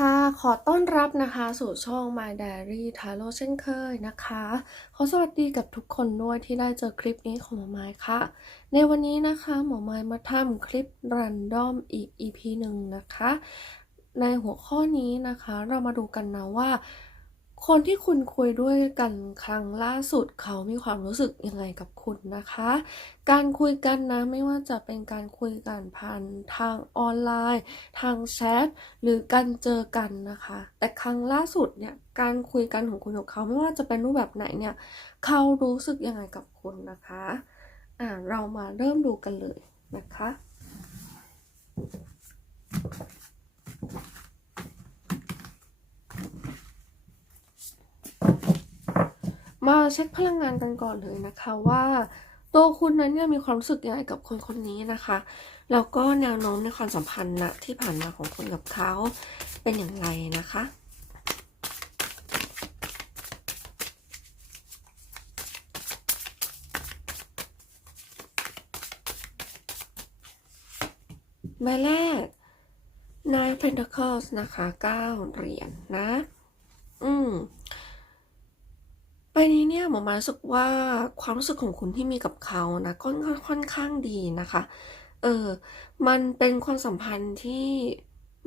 ค่ะ ขอต้อนรับนะคะสู่ช่อง My Diary Tarot เช่นเคยนะคะ ขอสวัสดีกับทุกคนด้วยที่ได้เจอคลิปนี้ของหมอไม้ค่ะ ในวันนี้นะคะหมอไม้มาทำคลิปรันดอมอีก EP หนึ่งนะคะ ในหัวข้อนี้นะคะ เรามาดูกันนะว่า คนที่คุณคุยด้วยกันครั้งล่าสุดเขามีความรู้สึกยังไงกับคุณนะคะ การคุยกันนะไม่ว่าจะเป็นการคุยกันผ่านทางออนไลน์ ทางแชทหรือการเจอกันนะคะ แต่ครั้งล่าสุดเนี่ยการคุยกันของคุณกับเขาไม่ว่าจะเป็นรูปแบบไหนเนี่ยเขารู้สึกยังไงกับคุณนะคะอ่าเรามาเริ่มดูกันเลยนะคะาเช็คพลังงานกันก่อนเลยนะคะว่าตัวคุณนั้นเนี่ยมีความรู้สึกยังไงกับคนคนนี้นะคะ แล้วก็แนวโน้มในความสัมพันธ์นะที่ผ่านมาของคุณกับเขาเป็นอย่างไรนะคะใบแรก Nine Pentacles นะคะเก้าเหรียญนนะ อืม ใบนี้เนี่ยหมอมารู้สึกว่าความรู้สึกของคุณที่มีกับเขานะค่อนค่อนข้างดีนะคะ เออ มันเป็นความสัมพันธ์ที่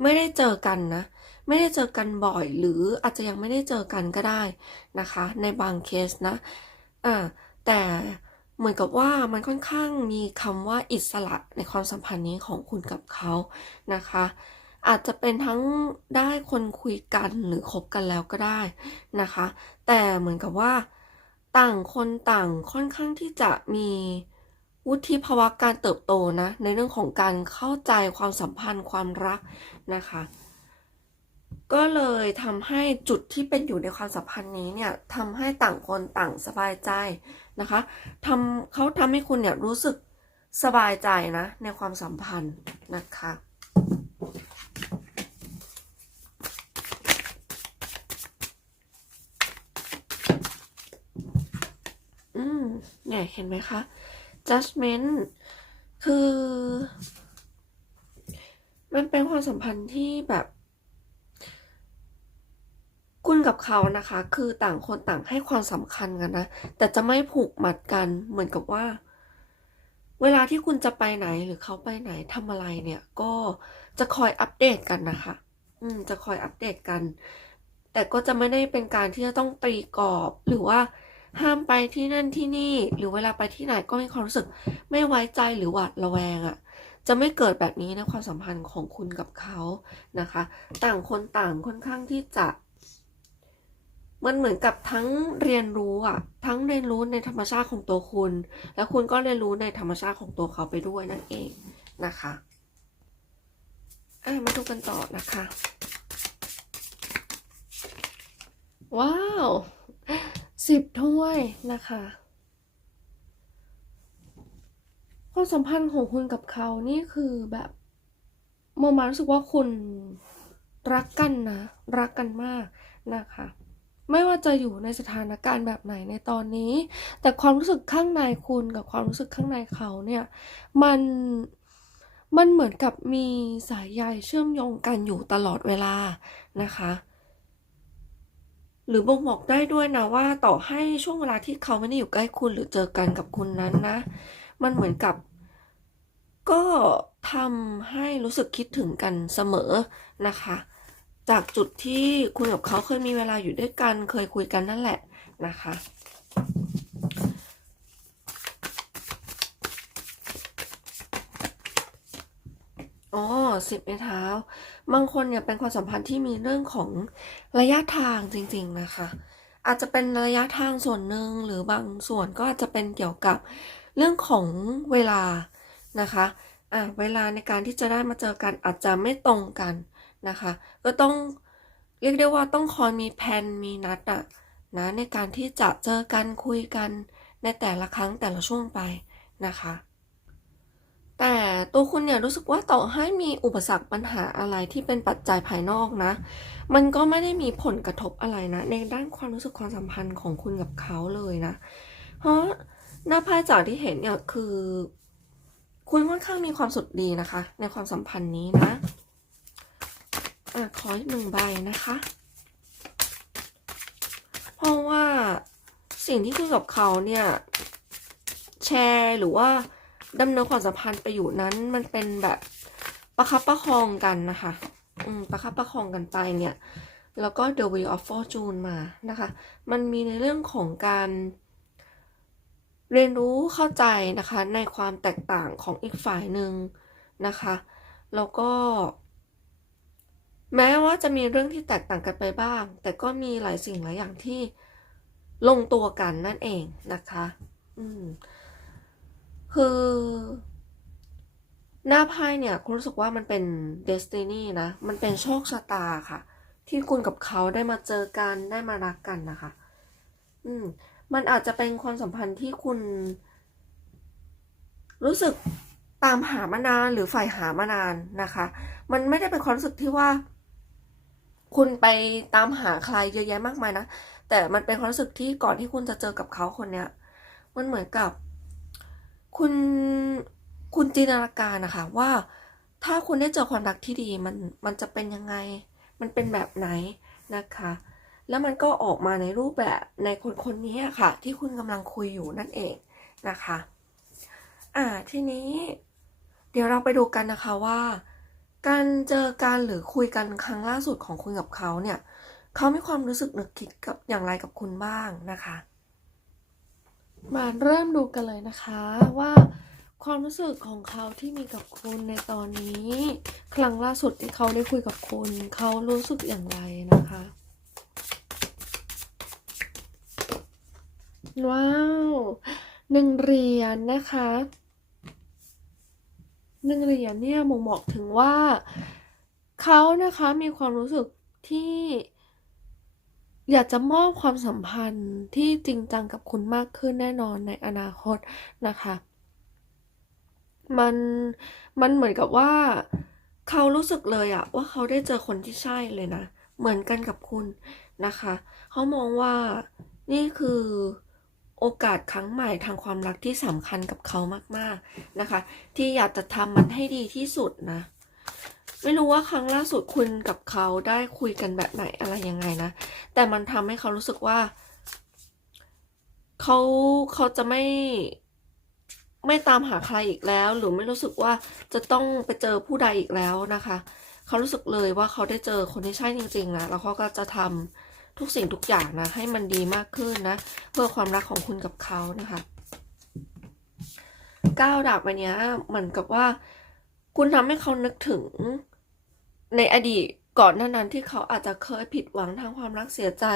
ไม่ได้เจอกันนะ ไม่ได้เจอกันบ่อย หรืออาจจะยังไม่ได้เจอกันก็ได้นะคะ ในบางเคสนะอ่าแต่เหมือนกับว่ามันค่อนข้างมีคำว่าอิสระในความสัมพันธ์นี้ของคุณกับเขานะคะ อาจจะเป็นทั้งได้คนคุยกันหรือคบกันแล้วก็ได้นะคะ แต่เหมือนกับว่า ต่างคนต่างค่อนข้างที่จะมีวุฒิภาวะการเติบโตนะ ในเรื่องของการเข้าใจความสัมพันธ์ความรักนะคะ ก็เลยทำให้จุดที่เป็นอยู่ในความสัมพันธ์นี้เนี่ยทำให้ต่างคนต่างสบายใจนะคะทำเขาทำให้คุณเนี่ยรู้สึกสบายใจนะในความสัมพันธ์นะคะ อืม เนี่ย เห็นไหมคะ judgment คือ มันเป็นความสัมพันธ์ที่แบบ คุณกับเขานะคะ คือต่างคนต่างให้ความสำคัญกันนะ แต่จะไม่ผูกมัดกันเหมือนกับว่า เวลาที่คุณจะไปไหนหรือเขาไปไหนทำอะไรเนี่ย ก็จะคอยอัปเดตกันนะคะ อืม จะคอยอัปเดตกัน แต่ก็จะไม่ได้เป็นการที่จะต้องตีกรอบหรือว่า ห้ามไปที่นั่นที่นี่ หรือเวลาไปที่ไหนก็มีความรู้สึกไม่ไว้ใจหรือหวาดระแวงอะ่ะ จะไม่เกิดแบบนี้ในความสัมพันธ์ของคุณกับเขานะคะ ต่างคนต่างค่อนข้างที่จะมันเหมือนกับทั้งเรียนรู้อะ ทั้งเรียนรู้ในธรรมชาติของตัวคุณ แล้วคุณก็เรียนรู้ในธรรมชาติของตัวเขาไปด้วยนั่นเองนะคะอะมาดูกันต่อนะคะ ว้าว สิบถ้วยนะคะ ความสัมพันธ์ของคุณกับเขานี่คือแบบโมมารู้สึกว่าคุณรักกันนะ รักกันมากนะคะ ไม่ว่าจะอยู่ในสถานการณ์แบบไหนในตอนนี้ แต่ความรู้สึกข้างในคุณกับความรู้สึกข้างในเขาเนี่ย มันมันเหมือนกับมีสายใยเชื่อมโยงกันอยู่ตลอดเวลานะคะ หรือบ่งบอกได้ด้วยนะว่าต่อให้ช่วงเวลาที่เขาไม่ได้อยู่ใกล้คุณหรือเจอกันกับคุณนั้นนะ มันเหมือนกับ ก็ทำให้รู้สึกคิดถึงกันเสมอนะคะ จากจุดที่คุณกับเขาเคยมีเวลาอยู่ด้วยกัน เคยคุยกันนั่นแหละนะคะอ๋อสิบไม้เท้า บางคนเนี่ยเป็นความสัมพันธ์ที่มีเรื่องของระยะทางจริง ๆนะคะ อาจจะเป็นระยะทางส่วนหนึ่งหรือบางส่วนก็อาจจะเป็นเกี่ยวกับเรื่องของเวลานะคะอะเวลาในการที่จะได้มาเจอกันอาจจะไม่ตรงกันนะคะ ก็ต้องเรียกได้ว่าต้องคอยมีแผนมีนัดอะนะในการที่จะเจอกันคุยกันในแต่ละครั้งแต่ละช่วงไปนะคะ แต่ตัวคุณเนี่ยรู้สึกว่าต่อให้มีอุปสรรคปัญหาอะไรที่เป็นปัจจัยภายนอกนะ มันก็ไม่ได้มีผลกระทบอะไรนะ ในด้านความรู้สึกความสัมพันธ์ของคุณกับเขาเลยนะ เพราะหน้าไพ่จากที่เห็นเนี่ยคือ คุณค่อนข้างมีความสุขดีนะคะ ในความสัมพันธ์นี้นะอะขออีกหนึ่งใบนะคะ เพราะว่าสิ่งที่คุณกับเขาเนี่ย แชร์หรือว่า ดำเนินความสัมพันธ์ไปอยู่นั้น มันเป็นแบบประคับประคองกันนะคะ อืมประคับประคองกันไปเนี่ย แล้วก็ The Wheel of Fortune มานะคะ มันมีในเรื่องของการเรียนรู้เข้าใจนะคะในความแตกต่างของอีกฝ่ายหนึ่งนะคะ แล้วก็ แม้ว่าจะมีเรื่องที่แตกต่างกันไปบ้าง แต่ก็มีหลายสิ่งหลายอย่างที่ลงตัวกันนั่นเองนะคะ อืม คือ หน้าไพ่เนี่ย คุณรู้สึกว่ามันเป็นเดสตินีนะ มันเป็นโชคชะตาค่ะ ที่คุณกับเขาได้มาเจอกันได้มารักกันนะคะ อืม มันอาจจะเป็นความสัมพันธ์ที่คุณ รู้สึกตามหามานานหรือฝ่ายหามานานนะคะ มันไม่ได้เป็นความรู้สึกที่ว่า คุณไปตามหาใครเยอะแยะมากมายนะ แต่มันเป็นความรู้สึกที่ก่อนที่คุณจะเจอกับเขาคนเนี้ย มันเหมือนกับ คุณคุณจินตนาการนะคะว่าถ้าคุณได้เจอความรักที่ดีมันมันจะเป็นยังไง มันเป็นแบบไหนนะคะ แล้วมันก็ออกมาในรูปแบบในคนคนนี้ค่ะ ที่คุณกำลังคุยอยู่นั่นเองนะคะ อ่าทีนี้ เดี๋ยวเราไปดูกันนะคะว่า การเจอกันหรือคุยกันครั้งล่าสุดของคุณกับเขาเนี่ย เขามีความรู้สึกนึกคิดกับอย่างไรกับคุณบ้างนะคะ มาเริ่มดูกันเลยนะคะว่าความรู้สึกของเขาที่มีกับคุณในตอนนี้ ครั้งล่าสุดที่เขาได้คุยกับคุณ เขารู้สึกอย่างไรนะคะ ว้าวหนึ่งเหรียญนะคะหนึ่งเหรียญเนี่ยมงบอกถึงว่า เขานะคะมีความรู้สึกที่ อยากจะมอบความสัมพันธ์ที่จริงจังกับคุณมากขึ้นแน่นอนในอนาคตนะคะ มันมันเหมือนกับว่า เขารู้สึกเลยอะว่าเขาได้เจอคนที่ใช่เลยนะ เหมือนกันกับคุณนะคะ เขามองว่านี่คือโอกาสครั้งใหม่ทางความรักที่สำคัญกับเขามากๆนะคะ ที่อยากจะทำมันให้ดีที่สุดนะ ไม่รู้ว่าครั้งล่าสุดคุณกับเขาได้คุยกันแบบไหนอะไรยังไงนะ แต่มันทำให้เขารู้สึกว่า เขาเขาจะไม่ไม่ตามหาใครอีกแล้ว หรือไม่รู้สึกว่าจะต้องไปเจอผู้ใดอีกแล้วนะคะ เขารู้สึกเลยว่าเขาได้เจอคนที่ใช่จริงๆนะแล้วเขาก็จะทำทุกสิ่งทุกอย่างนะ ให้มันดีมากขึ้นนะ เพื่อความรักของคุณกับเขานะคะก้าวดาบอันเนี้ยเหมือนกับว่า คุณทำให้เขานึกถึง ในอดีตก่อนหน้านั้นที่เขาอาจจะเคยผิดหวังทางความรักเสียใจ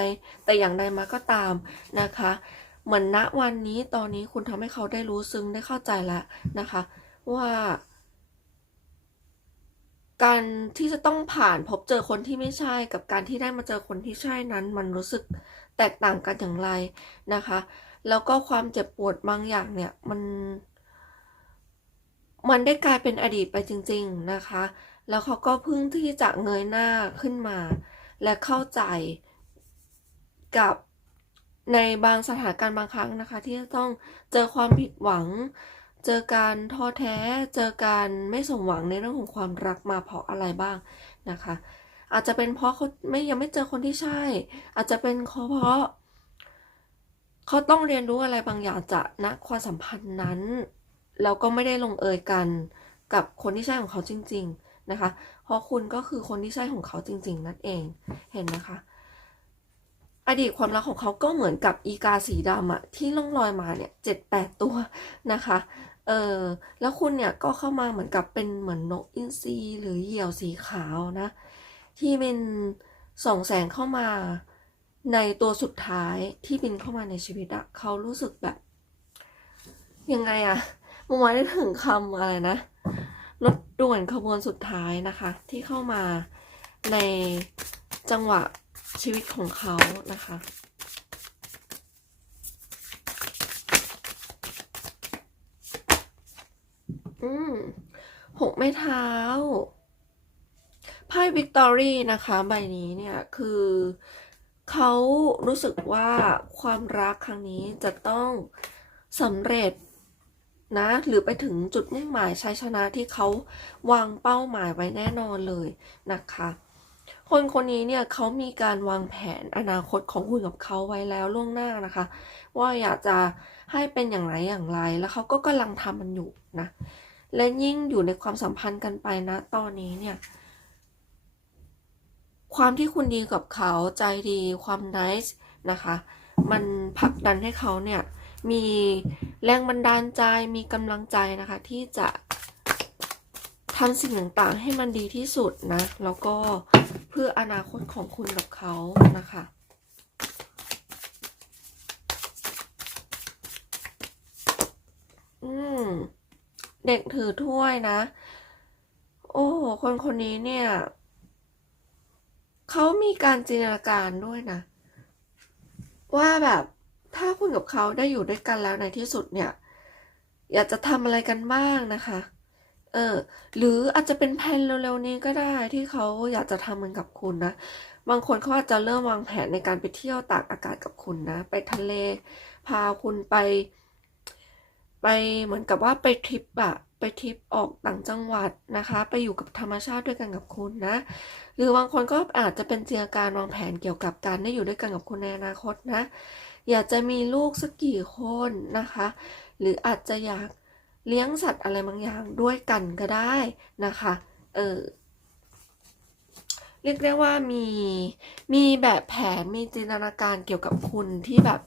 แต่อย่างใดมาก็ตามนะคะ เหมือนณวันนี้ตอนนี้คุณทำให้เขาได้รู้ซึ้งได้เข้าใจแล้วนะคะ ว่า การที่จะต้องผ่านพบเจอคนที่ไม่ใช่กับการที่ได้มาเจอคนที่ใช่นั้น มันรู้สึกแตกต่างกันอย่างไรนะคะ แล้วก็ความเจ็บปวดบางอย่างเนี่ยมัน มันได้กลายเป็นอดีตไปจริง ๆนะคะ แล้วเขาก็เพิ่งที่จะเงยหน้าขึ้นมา และเข้าใจกับในบางสถานการณ์บางครั้งนะคะ ที่จะต้องเจอความผิดหวัง เจอการท้อแท้ เจอการไม่สมหวังในเรื่องของความรักมาเพราะอะไรบ้างนะคะ อาจจะเป็นเพราะเขาไม่ยังไม่เจอคนที่ใช่ อาจจะเป็นเพราะเขาต้องเรียนรู้อะไรบางอย่างจากณความสัมพันธ์นั้นแล้วก็ไม่ได้ลงเอยกันกับคนที่ใช่ของเขาจริง ๆ นะคะ เพราะคุณก็คือคนที่ใช่ของเขาจริง ๆ นั่นเองเห็นนะคะ อดีตความรักของเขาก็เหมือนกับอีกาสีดำอะที่ล่องลอยมาเนี่ยเจ็ดแปดตัวนะคะเออแล้วคุณเนี่ยก็เข้ามาเหมือนกับเป็นเหมือนนกอินทรีหรือเหยี่ยวสีขาวนะ ที่เป็นส่องแสงเข้ามาในตัวสุดท้ายที่บินเข้ามาในชีวิตอะเขารู้สึกแบบ ยังไงอะมุมมองได้ถึงคำอะไรนะ รถด่วนขบวนสุดท้ายนะคะ ที่เข้ามาในจังหวะชีวิตของเขานะคะ อืมหกไม้เท้าไพ่วิกตอรี่นะคะ ใบนี้เนี่ยคือเขารู้สึกว่าความรักครั้งนี้จะต้องสำเร็จ นะหรือไปถึงจุดมุ่งหมายชัยชนะที่เขาวางเป้าหมายไว้แน่นอนเลยนะคะ คนคนนี้เนี่ยเขามีการวางแผนอนาคตของคุณกับเขาไว้แล้วล่วงหน้านะคะ ว่าอยากจะให้เป็นอย่างไรอย่างไร แล้วเขาก็กำลังทำมันอยู่นะและยิ่งอยู่ในความสัมพันธ์กันไปนะตอนนี้เนี่ย ความที่คุณดีกับเขาใจดีความ nice นะคะ มันผลักดันให้เขาเนี่ยมี แรงบันดาลใจมีกำลังใจนะคะ ที่จะทำสิ่งต่างๆให้มันดีที่สุดนะ แล้วก็เพื่ออนาคตของคุณกับเขานะคะอืมเด็กถือถ้วยนะ โอ้คนคนนี้เนี่ยเขามีการจินตนาการด้วยนะ ว่าแบบ ถ้าคุณกับเขาได้อยู่ด้วยกันแล้วในที่สุดเนี่ย อยากจะทำอะไรกันบ้างนะคะ เออ หรืออาจจะเป็นแผนเร็วๆนี้ก็ได้ที่เขาอยากจะทำเหมือนกับคุณนะ บางคนเขาอาจจะเริ่มวางแผนในการไปเที่ยวตากอากาศกับคุณนะ ไปทะเล พาคุณไป ไปเหมือนกับว่าไปทริปอะไปทริปออกต่างจังหวัดนะคะ ไปอยู่กับธรรมชาติด้วยกันกับคุณนะ หรือบางคนก็อาจจะเป็นเจินตนาการวางแผนเกี่ยวกับการได้อยู่ด้วยกันกับคุณในอนาคตนะ อยากจะมีลูกสักกี่คนนะคะ หรืออาจจะอยากเลี้ยงสัตว์อะไรบางอย่างด้วยกันก็ได้นะคะ เออเรียกได้ว่ามีมีแบบแผนมีจินตนาการเกี่ยวกับคุณที่แบบ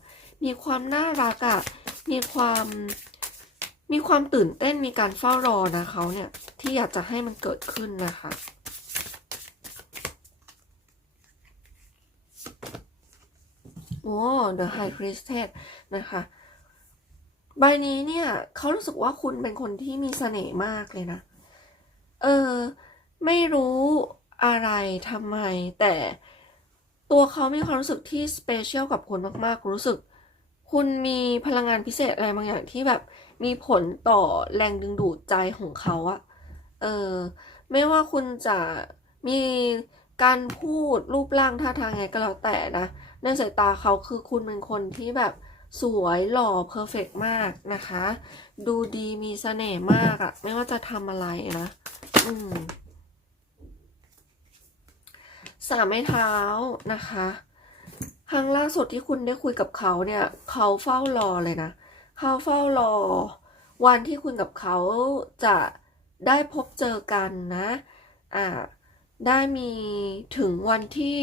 มีความน่ารักอะ่ะมีความมีความตื่นเต้นมีการเฝ้ารอนะเขาเนี่ยที่อยากจะให้มันเกิดขึ้นนะคะ โอ้ The High Priestess นะคะ ใบนี้เนี่ยเขารู้สึกว่าคุณเป็นคนที่มีเสน่ห์มากเลยนะ เออ ไม่รู้อะไรทำไม แต่ตัวเขามีความรู้สึกที่สเปเชียลกับคุณมากๆ รู้สึก คุณมีพลังงานพิเศษอะไรบางอย่างที่แบบมีผลต่อแรงดึงดูดใจของเขาอะเออ ไม่ว่าคุณจะมีการพูดรูปร่างท่าทางไงก็แล้วแต่นะ ในสายตาเขาคือคุณเป็นคนที่แบบสวยหล่อเพอร์เฟกมากนะคะ ดูดีมีเสน่ห์มากอะไม่ว่าจะทำอะไรนะอืมสามไม้เท้านะคะ ครั้งล่าสุดที่คุณได้คุยกับเขาเนี่ย เขาเฝ้ารอเลยนะ เขาเฝ้ารอ วันที่คุณกับเขาจะได้พบเจอกันนะ อ่า ได้มีถึงวันที่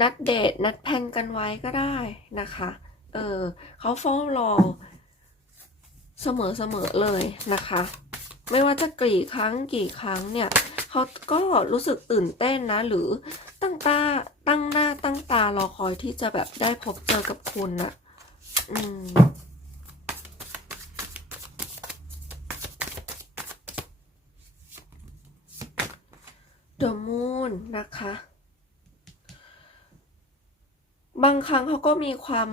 นัดเดทนัดแพนกันไว้ก็ได้นะคะ เออเขาเฝ้ารอเสมอเสมอเลยนะคะ ไม่ว่าจะกี่ครั้งกี่ครั้งเนี่ยเขาก็รู้สึกตื่นเต้นนะ หรือตั้งตาตั้งหน้าตั้งตารอคอยที่จะแบบได้พบเจอกับคุณนะอืม The Moon นะคะ บางครั้งเขาก็มีความ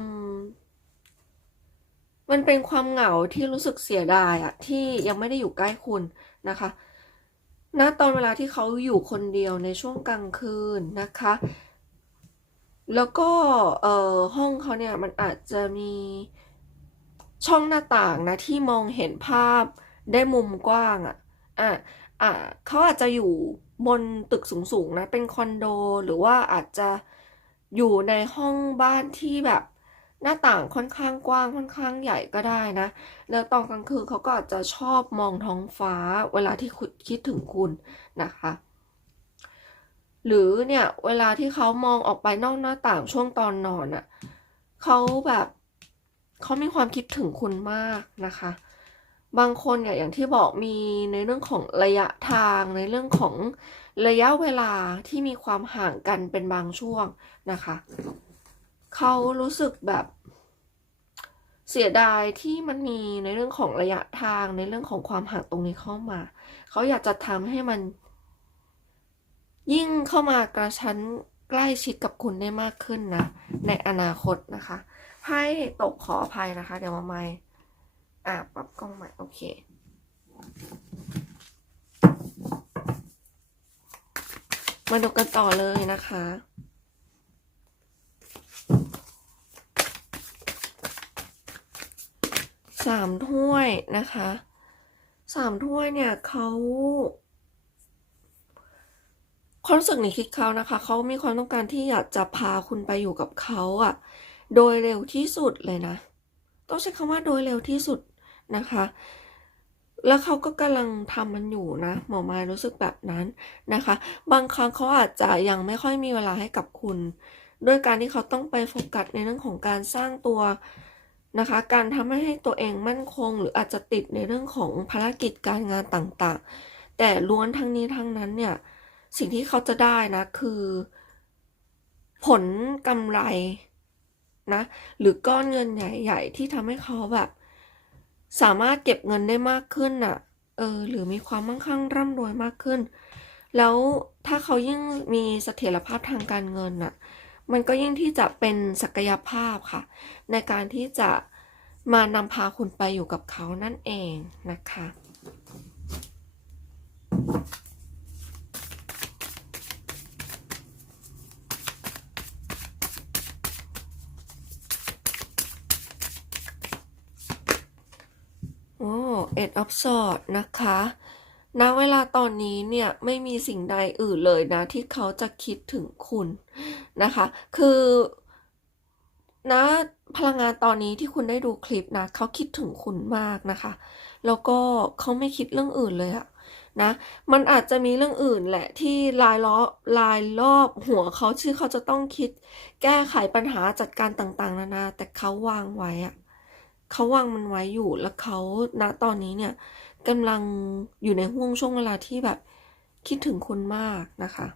มันเป็นความเหงาที่รู้สึกเสียดายอะที่ยังไม่ได้อยู่ใกล้คุณนะคะณตอนเวลาที่เขาอยู่คนเดียวในช่วงกลางคืนนะคะ แล้วก็เอ่อห้องเขาเนี่ยมันอาจจะมีช่องหน้าต่างนะที่มองเห็นภาพได้มุมกว้างอะอะอะเขาอาจจะอยู่บนตึกสูงๆนะเป็นคอนโดหรือว่าอาจจะ อยู่ในห้องบ้านที่แบบหน้าต่างค่อนข้างกว้างค่อนข้างใหญ่ก็ได้นะ แล้วตอนกลางคืนเขาก็อาจจะชอบมองท้องฟ้าเวลาที่คุณคิดถึงคุณนะคะ หรือเนี่ยเวลาที่เขามองออกไปนอกหน้าต่างช่วงตอนนอนอะ่ะเขาแบบเขามีความคิดถึงคุณมากนะคะ บางคนเนี่ยอย่างที่บอกมีในเรื่องของระยะทางในเรื่องของ ระยะเวลาที่มีความห่างกันเป็นบางช่วงนะคะ เขารู้สึกแบบเสียดายที่มันมีในเรื่องของระยะทางในเรื่องของความห่างตรงนี้เข้ามา เขาอยากจะทำให้มัน ยิ่งเข้ามากระชั้นใกล้ชิดกับคุณได้มากขึ้นนะ ในอนาคตนะคะให้ตกขออภัยนะคะ เดี๋ยวมาใหม่อะปรับกล้องใหม่ โอเค มาดูกันต่อเลยนะคะ สามถ้วยนะคะ สามถ้วยเนี่ยเขาความรู้สึกในคิดเขานะคะ เขามีความต้องการที่อยากจะพาคุณไปอยู่กับเขาอะโดยเร็วที่สุดเลยนะ ต้องใช้คำว่าโดยเร็วที่สุดนะคะ แล้วเขาก็กำลังทำมันอยู่นะ หมอมายรู้สึกแบบนั้นนะคะ บางครั้งเขาอาจจะยังไม่ค่อยมีเวลาให้กับคุณด้วยการที่เขาต้องไปโฟกัสในเรื่องของการสร้างตัวนะคะ การทำให้ตัวเองมั่นคง หรืออาจจะติดในเรื่องของภารกิจการงานต่างๆ แต่ล้วนทั้งนี้ทั้งนั้นเนี่ยสิ่งที่เขาจะได้นะคือ ผลกำไรนะหรือก้อนเงินใหญ่ ๆ ที่ทำให้เขาแบบ สามารถเก็บเงินได้มากขึ้นน่ะ เออ หรือมีความมั่งคั่งร่ำรวยมากขึ้น แล้วถ้าเขายิ่งมีเสถียรภาพทางการเงินน่ะ มันก็ยิ่งที่จะเป็นศักยภาพค่ะ ในการที่จะมานำพาคุณไปอยู่กับเขานั่นเองนะคะ โอ้เอ็ดออฟสอดนะคะณเวลาตอนนี้เนี่ยไม่มีสิ่งใดอื่นเลยนะ ที่เขาจะคิดถึงคุณนะคะ คือณพลังงานตอนนี้ที่คุณได้ดูคลิปนะเขาคิดถึงคุณมากนะคะ แล้วก็เขาไม่คิดเรื่องอื่นเลยอะนะมันอาจจะมีเรื่องอื่นแหละที่ลายล้อลายรอบหัวเขาชื่อเขาจะต้องคิด แก้ไขปัญหาจัดการต่างๆ นานาแต่เขาวางไว้อะ เขาวางมันไว้อยู่แล้วเขาณตอนนี้เนี่ยกำลังอยู่ในห่วงช่วงเวลาที่แบบคิดถึงคุณมากนะคะ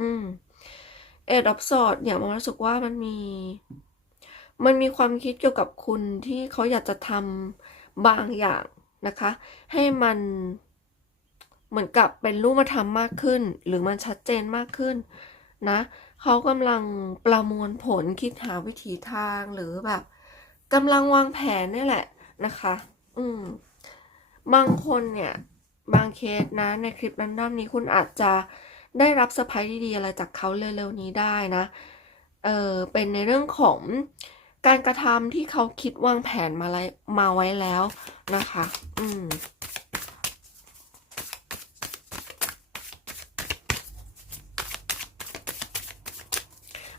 อืมเอ็ดออฟสอดเนี่ยมันรู้สึกว่ามันมี มันมีความคิดเกี่ยวกับคุณที่เขาอยากจะทำบางอย่างนะคะ ให้มันเหมือนกับเป็นรูปธรรมมากขึ้น หรือมันชัดเจนมากขึ้นนะเขากำลังประมวลผลคิดหาวิถีทางหรือแบบ กำลังวางแผนนี่แหละนะคะ อืม บางคนเนี่ย บางเคสนะ ในคลิปแรนดอมนี้คุณอาจจะได้รับเซอร์ไพรส์ดีๆอะไรจากเขาเร็วๆนี้ได้นะ เออเป็นในเรื่องของการกระทำที่เขาคิดวางแผนมาไว้มาไว้แล้วนะคะ อืม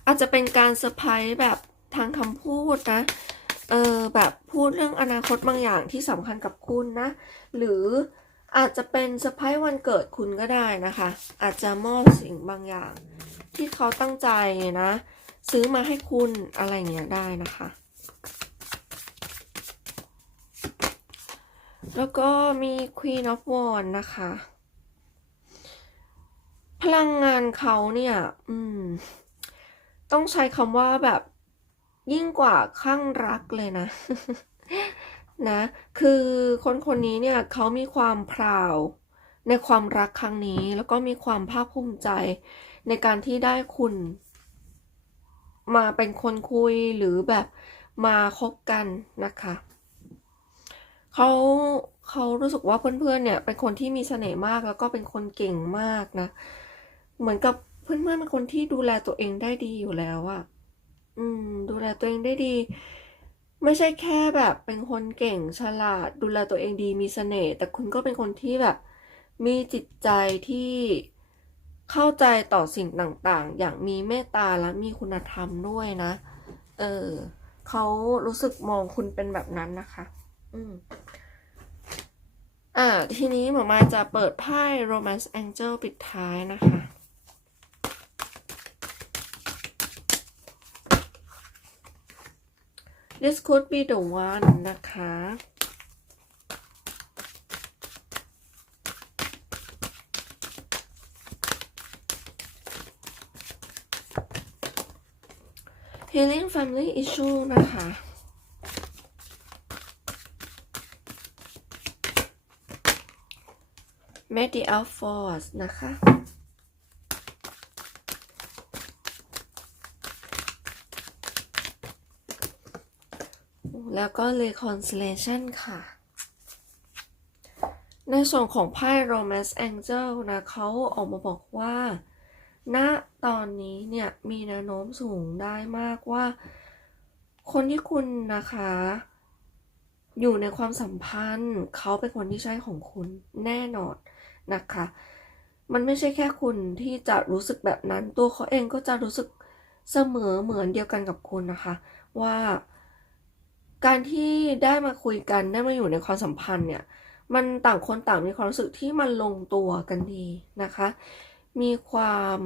อาจจะเป็นการเซอร์ไพรส์แบบทางคำพูดนะ เออแบบพูดเรื่องอนาคตบางอย่างที่สำคัญกับคุณนะ หรืออาจจะเป็นเซอร์ไพรส์วันเกิดคุณก็ได้นะคะ อาจจะมอบสิ่งบางอย่าง ที่เขาตั้งใจนะ ซื้อมาให้คุณอะไรอย่างเงี้ยได้นะคะ แล้วก็มี Queen of Wands นะคะ พลังงานเขาเนี่ย อืม ต้องใช้คำว่าแบบ ยิ่งกว่าข้างรักเลยนะ นะ คือคนคนนี้เนี่ยเขามีความพราวในความรักครั้งนี้ แล้วก็มีความภาคภูมิใจในการที่ได้คุณ มาเป็นคนคุยหรือแบบมาคบกันนะคะเขาเขารู้สึกว่าเพื่อนๆเนี่ยเป็นคนที่มีเสน่ห์มากแล้วก็เป็นคนเก่งมากนะ เหมือนกับเพื่อนๆเป็นคนที่ดูแลตัวเองได้ดีอยู่แล้วอะ อืม ดูแลตัวเองได้ดี ไม่ใช่แค่แบบเป็นคนเก่งฉลาด ดูแลตัวเองดีมีเสน่ห์แต่คุณก็เป็นคนที่แบบ มีจิตใจที่เข้าใจต่อสิ่งต่าง ๆ อย่างมีเมตตาและมีคุณธรรมด้วยนะ เออเขารู้สึกมองคุณเป็นแบบนั้นนะคะ อืม อ่า ทีนี้หมอมาจะเปิดไพ่ Romance Angel ปิดท้ายนะคะ This could be the one นะคะ Healing Family Issue นะคะ Medial Force นะคะ แล้วก็ Reconciliation ค่ะ ในส่วนของไพ่ Romance Angel นะเขาออกมาบอกว่าณตอนนี้เนี่ยมีแนวโน้มสูงได้มากว่า คนที่คุณนะคะ อยู่ในความสัมพันธ์เขาเป็นคนที่ใช่ของคุณแน่นอนนะคะ มันไม่ใช่แค่คุณที่จะรู้สึกแบบนั้น ตัวเขาเองก็จะรู้สึกเสมอเหมือนเดียวกันกับคุณนะคะ ว่า การที่ได้มาคุยกันได้มาอยู่ในความสัมพันธ์เนี่ย มันต่างคนต่างมีความรู้สึกที่มันลงตัวกันดีนะคะ มีความ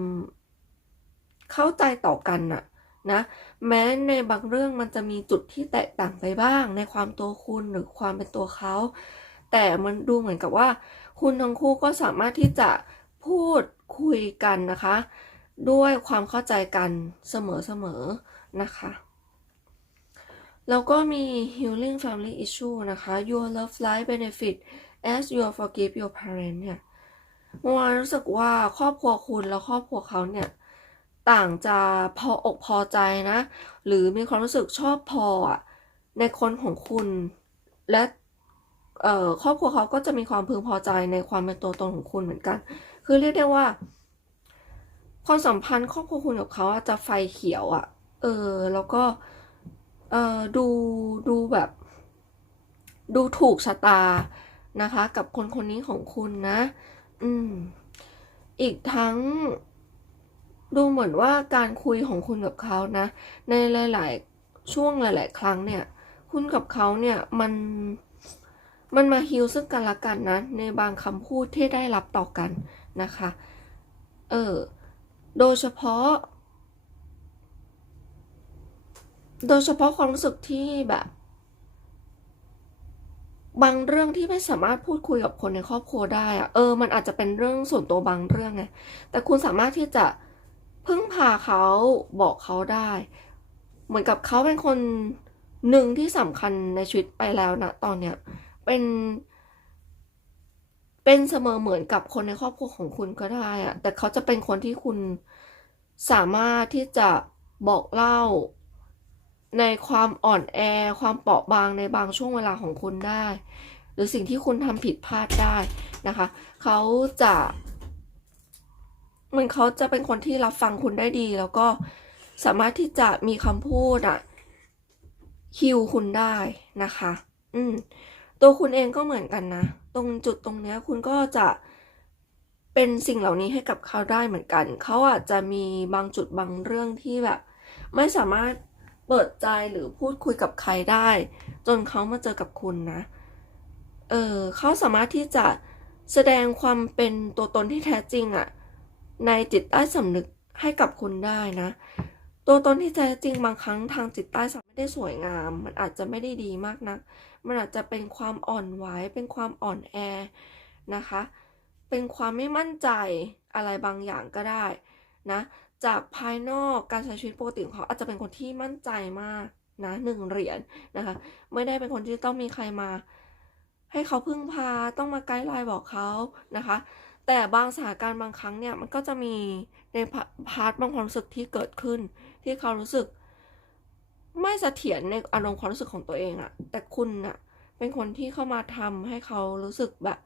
เข้าใจต่อกันน่ะนะแม้ในบางเรื่องมันจะมีจุดที่แตกต่างไปบ้าง ในความตัวคุณหรือความเป็นตัวเขา แต่มันดูเหมือนกับว่า คุณทั้งคู่ก็สามารถที่จะพูดคุยกันนะคะ ด้วยความเข้าใจกันเสมอๆนะคะ แล้วก็มี healing family issue นะคะ your love life benefit as you forgive your parent เนี่ยเมื่อวานรู้สึกว่าครอบครัวคุณและครอบครัวเขาเนี่ย ต่างจะพออกพอใจนะ หรือมีความรู้สึกชอบพอในคนของคุณและครอบครัวเขาก็จะมีความพึงพอใจในความเป็นตัวตนของคุณเหมือนกัน คือเรียกได้ว่าความสัมพันธ์ครอบครัวคุณกับเขาจะไฟเขียวอะเออ แล้วก็ เอ่อดูดูแบบ ดูถูกชะตานะคะ กับคนคนนี้ของคุณนะ อืม อีกทั้ง ดูเหมือนว่าการคุยของคุณกับเขานะ ในหลาย ๆ ช่วงหลาย ๆ ครั้งเนี่ย คุณกับเขาเนี่ยมันมันมาฮิลซึ่งกันและกันนะ ในบางคำพูดที่ได้รับต่อกันนะคะ เออ โดยเฉพาะ โดยเฉพาะความรู้สึกที่แบบ บางเรื่องที่ไม่สามารถพูดคุยกับคนในครอบครัวได้อะเออ มันอาจจะเป็นเรื่องส่วนตัวบางเรื่องไงแต่คุณสามารถที่จะพึ่งพาเขาบอกเขาได้ เหมือนกับเขาเป็นคนหนึ่งที่สำคัญในชีวิตไปแล้วนะตอนเนี้ยเป็นเป็นเสมอเหมือนกับคนในครอบครัวของคุณก็ได้อะแต่เขาจะเป็นคนที่คุณสามารถที่จะบอกเล่า ในความอ่อนแอ ความเปราะบางในบางช่วงเวลาของคุณได้ หรือสิ่งที่คุณทำผิดพลาดได้นะคะเขาจะมือนเขาจะเป็นคนที่รับฟังคุณได้ดี แล้วก็สามารถที่จะมีคำพูดอะฮิวคุณได้นะคะ อืม ตัวคุณเองก็เหมือนกันนะ ตรงจุดตรงเนี้ยคุณก็จะเป็นสิ่งเหล่านี้ให้กับเขาได้เหมือนกัน เขาอาจจะมีบางจุดบางเรื่องที่แบบ ไม่สามารถ เปิดใจหรือพูดคุยกับใครได้ จนเขามาเจอกับคุณนะ เออเขาสามารถที่จะแสดงความเป็นตัวตนที่แท้จริงอะในจิตใต้สำนึกให้กับคุณได้นะ ตัวตนที่แท้จริงบางครั้งทางจิตใต้สำนึกไม่ได้สวยงาม มันอาจจะไม่ได้ดีมากนะัก มันอาจจะเป็นความอ่อนไหวเป็นความอ่อนแอนะคะ เป็นความไม่มั่นใจอะไรบางอย่างก็ได้นะ จากภายนอกการใช้ชีวิตปกติของเขาอาจจะเป็นคนที่มั่นใจมากนะหนึ่งเหรียญนะคะ ไม่ได้เป็นคนที่ต้องมีใครมา ให้เขาพึ่งพาต้องมาไกด์ไลน์บอกเขานะคะ แต่บางสถานการณ์บางครั้งเนี่ยมันก็จะมีในพาร์ทบางความรู้สึกที่เกิดขึ้น ที่เขารู้สึก ไม่เสถียรในอารมณ์ความรู้สึกของตัวเองอะแต่คุณอะเป็นคนที่เข้ามาทำให้เขารู้สึกแบบ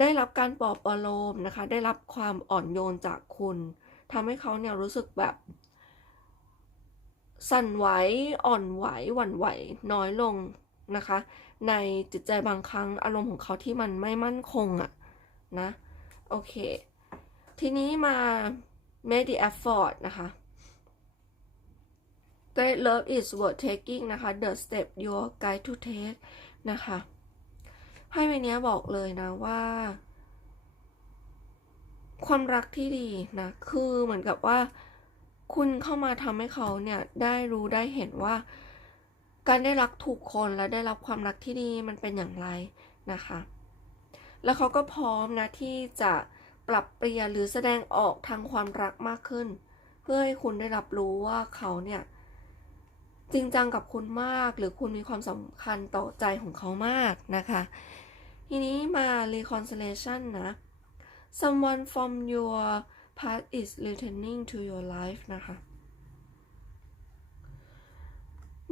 ได้รับการปลอบประโลมนะคะ ได้รับความอ่อนโยนจากคุณ ทำให้เขาเนี่ยรู้สึกแบบ สั่นไหวอ่อนไหวหวั่นไหวน้อยลงนะคะ ในจิตใจบางครั้งอารมณ์ของเขาที่มันไม่มั่นคงอะนะ โอเค ทีนี้มา make the effort นะคะ Great love is worth taking นะคะ the step your guide to take นะคะ ให้ใบนี้บอกเลยนะว่า ความรักที่ดีนะ คือเหมือนกับว่า คุณเข้ามาทำให้เขาเนี่ยได้รู้ได้เห็นว่า การได้รักถูกคนและได้รับความรักที่ดีมันเป็นอย่างไรนะคะ แล้วเขาก็พร้อมนะที่จะปรับเปลี่ยนหรือแสดงออกทางความรักมากขึ้น เพื่อให้คุณได้รับรู้ว่าเขาเนี่ยจริงจังกับคุณมากหรือคุณมีความสำคัญต่อใจของเขามากนะคะ ทีนี้มา reconciliation นะ someone from your past is returning to your life นะคะ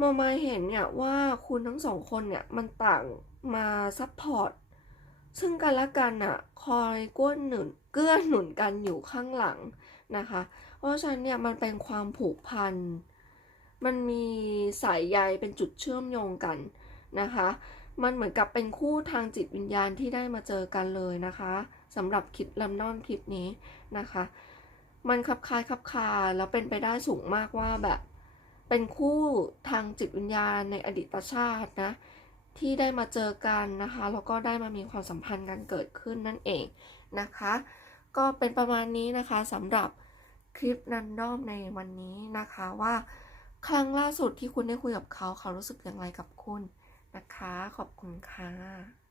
มองมาเห็นเนี่ยว่าคุณทั้งสองคนเนี่ยมันต่างมาซัพพอร์ตซึ่งกันและกันอะคอยก้วนหนุนเกื้อหนุนกันอยู่ข้างหลังนะคะ เพราะฉะนั้นเนี่ยมันเป็นความผูกพัน มันมีสายใยเป็นจุดเชื่อมโยงกันนะคะ มันเหมือนกับเป็นคู่ทางจิตวิญญาณที่ได้มาเจอกันเลยนะคะ สำหรับคลิปแรมนอนคลิปนี้นะคะ มันคลับคลายคลับคาแล้วเป็นไปได้สูงมากว่าแบบ เป็นคู่ทางจิตวิญญาณในอดีตชาตินะ ที่ได้มาเจอกันนะคะแล้วก็ได้มามีความสัมพันธ์กันเกิดขึ้นนั่นเองนะคะ ก็เป็นประมาณนี้นะคะสำหรับคลิปนันดอมในวันนี้นะคะว่าครั้งล่าสุดที่คุณได้คุยกับเขาเขารู้สึกอย่างไรกับคุณนะคะ ขอบคุณค่ะ